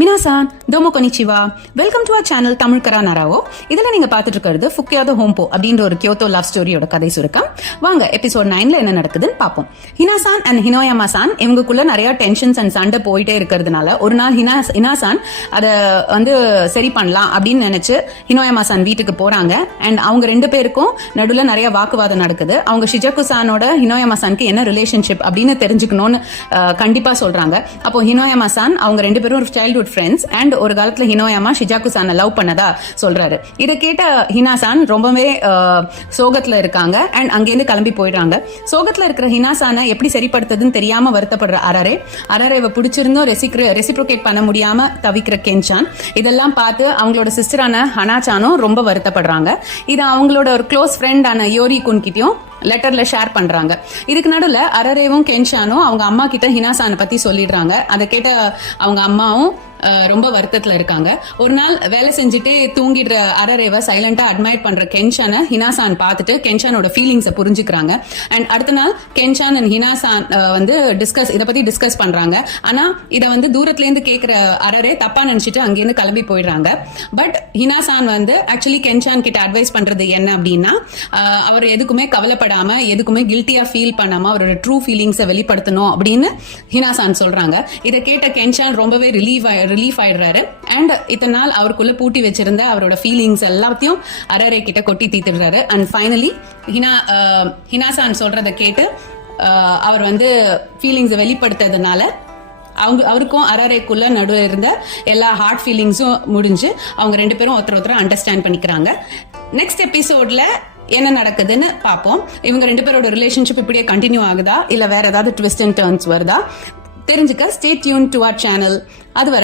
மினாசான் டோமோ கொனிச்சிவா, welcome to our channel Tamil கரா நராவோ. இதில் நீங்க பார்த்துட்டு இருக்கிறது ஃபுக்கியாத ஹோம்போ அப்படின்ற ஒரு கியோட்டோ லவ் ஸ்டோரியோட கதை சுருக்கம். வாங்க எபிசோட் 9ல என்ன நடக்குதுன்னு பார்ப்போம். ஹினாசான் அண்ட் ஹினோயாமா-சான் இவங்களுக்குள்ள நிறைய டென்ஷன்ஸ் அண்ட் சண்டை போயிட்டே இருக்கிறதுனால ஒரு நாள் ஹினாசான் அதை வந்து சரி பண்ணலாம் அப்படின்னு நினைச்சு ஹினோயாமா-சான் வீட்டுக்கு போறாங்க. அண்ட் அவங்க ரெண்டு பேருக்கும் நடுவில் நிறைய வாக்குவாதம் நடக்குது. அவங்க ஷிஜாக்கு-சானோட ஹினோயாமா-சானுக்கு என்ன ரிலேஷன்ஷிப் அப்படின்னு தெரிஞ்சுக்கணும்னு கண்டிப்பா சொல்றாங்க. அப்போ ஹினோயாமா-சான் அவங்க ரெண்டு பேரும் சைல்ட்ஹுட் ஃப்ரெண்ட்ஸ் அண்ட் ஒரு காலத்துல ஹினோயாமா ஷிஜாக்கு-சானை லவ் பண்ணதா சொல்றாரு. இதை கேட்ட ஹினாசான் ரொம்பவே சோகத்துல இருக்காங்க அண்ட் அங்கேருந்து கிளம்பி போயிடுறாங்க. சோகத்துல இருக்கிற ஹினாசானை எப்படி சரிப்படுத்துதுன்னு தெரியாம வருத்தப்படுற அரரேவை பிடிச்சிருந்தும் ரெசிப்ரோகேட் பண்ண முடியாம தவிக்கிற கென்சான், இதெல்லாம் பார்த்து அவங்களோட சிஸ்டரான ஹனாச்சானும் ரொம்ப வருத்தப்படுறாங்க. இது அவங்களோட ஒரு க்ளோஸ் ஃப்ரெண்டான யோரி குன்கிட்டயும் லெட்டர்ல ஷேர் பண்றாங்க. இதுக்கு நடுவில் அரரேவும் கென்ஷானும் அவங்க அம்மா கிட்ட ஹினாசானை பத்தி சொல்லிடுறாங்க. அதை கேட்ட அவங்க அம்மாவும் ரொம்ப வருத்தத்துல இருக்காங்க. ஒரு நாள் வேலை செஞ்சுட்டு தூங்கிடுற அரரேவை சைலண்டா அட்மைர் பண்ற கென்ஷானை ஹினாசான் பார்த்துட்டு கென்ஷானோட ஃபீலிங்ஸை புரிஞ்சுக்கிறாங்க. அண்ட் அடுத்த நாள் கென்ஷான் அண்ட் ஹினாசான் வந்து இதை பத்தி டிஸ்கஸ் பண்றாங்க. ஆனா இதை வந்து தூரத்துல இருந்து கேட்கிற அரரே தப்பா நினைச்சிட்டு அங்கேருந்து கிளம்பி போயிடுறாங்க. பட் ஹினாசான் வந்து ஆக்சுவலி கென்ஷான் கிட்ட அட்வைஸ் பண்றது என்ன அப்படின்னா, அவர் எதுக்குமே கவலைப்படாம எதுக்குமே கில்ட்டியா ஃபீல் பண்ணாம அவரோட ட்ரூ ஃபீலிங்ஸை வெளிப்படுத்தணும் அப்படின்னு ஹினாசான் சொல்றாங்க. இதை கேட்ட கென்ஷான் ரொம்பவே ரிலீஃப் ஆயிடுறாரு. அண்ட் இத்தனை நாள் அவருக்குள்ள பூட்டி வச்சிருந்த அவரோட ஃபீலிங்ஸ் எல்லாத்தையும் அரரே கிட்ட கொட்டி தீத்துடுறாரு. அண்ட் ஃபைனலி ஹினாசான் சொல்றதை கேட்டு அவர் வந்து ஃபீலிங்ஸை வெளிப்படுத்துறதுனால அவருக்கும் அரரேக்குள்ள நடுவில் இருந்த எல்லா ஹார்ட் ஃபீலிங்ஸும் முடிஞ்சு அவங்க ரெண்டு பேரும் ஒருத்தர் அண்டர்ஸ்டாண்ட் பண்ணிக்கிறாங்க. நெக்ஸ்ட் எபிசோட்ல என்ன நடக்குதுன்னு பார்ப்போம். இவங்க ரெண்டு பேரோட ரிலேஷன்ஷிப் இப்படியே கண்டினியூ ஆகுதா இல்ல வேற ஏதாவது ட்விஸ்ட் அண்ட் டர்ன்ஸ் வருதா தெரிஞ்சுக்க stay tuned to our channel. அதுவரை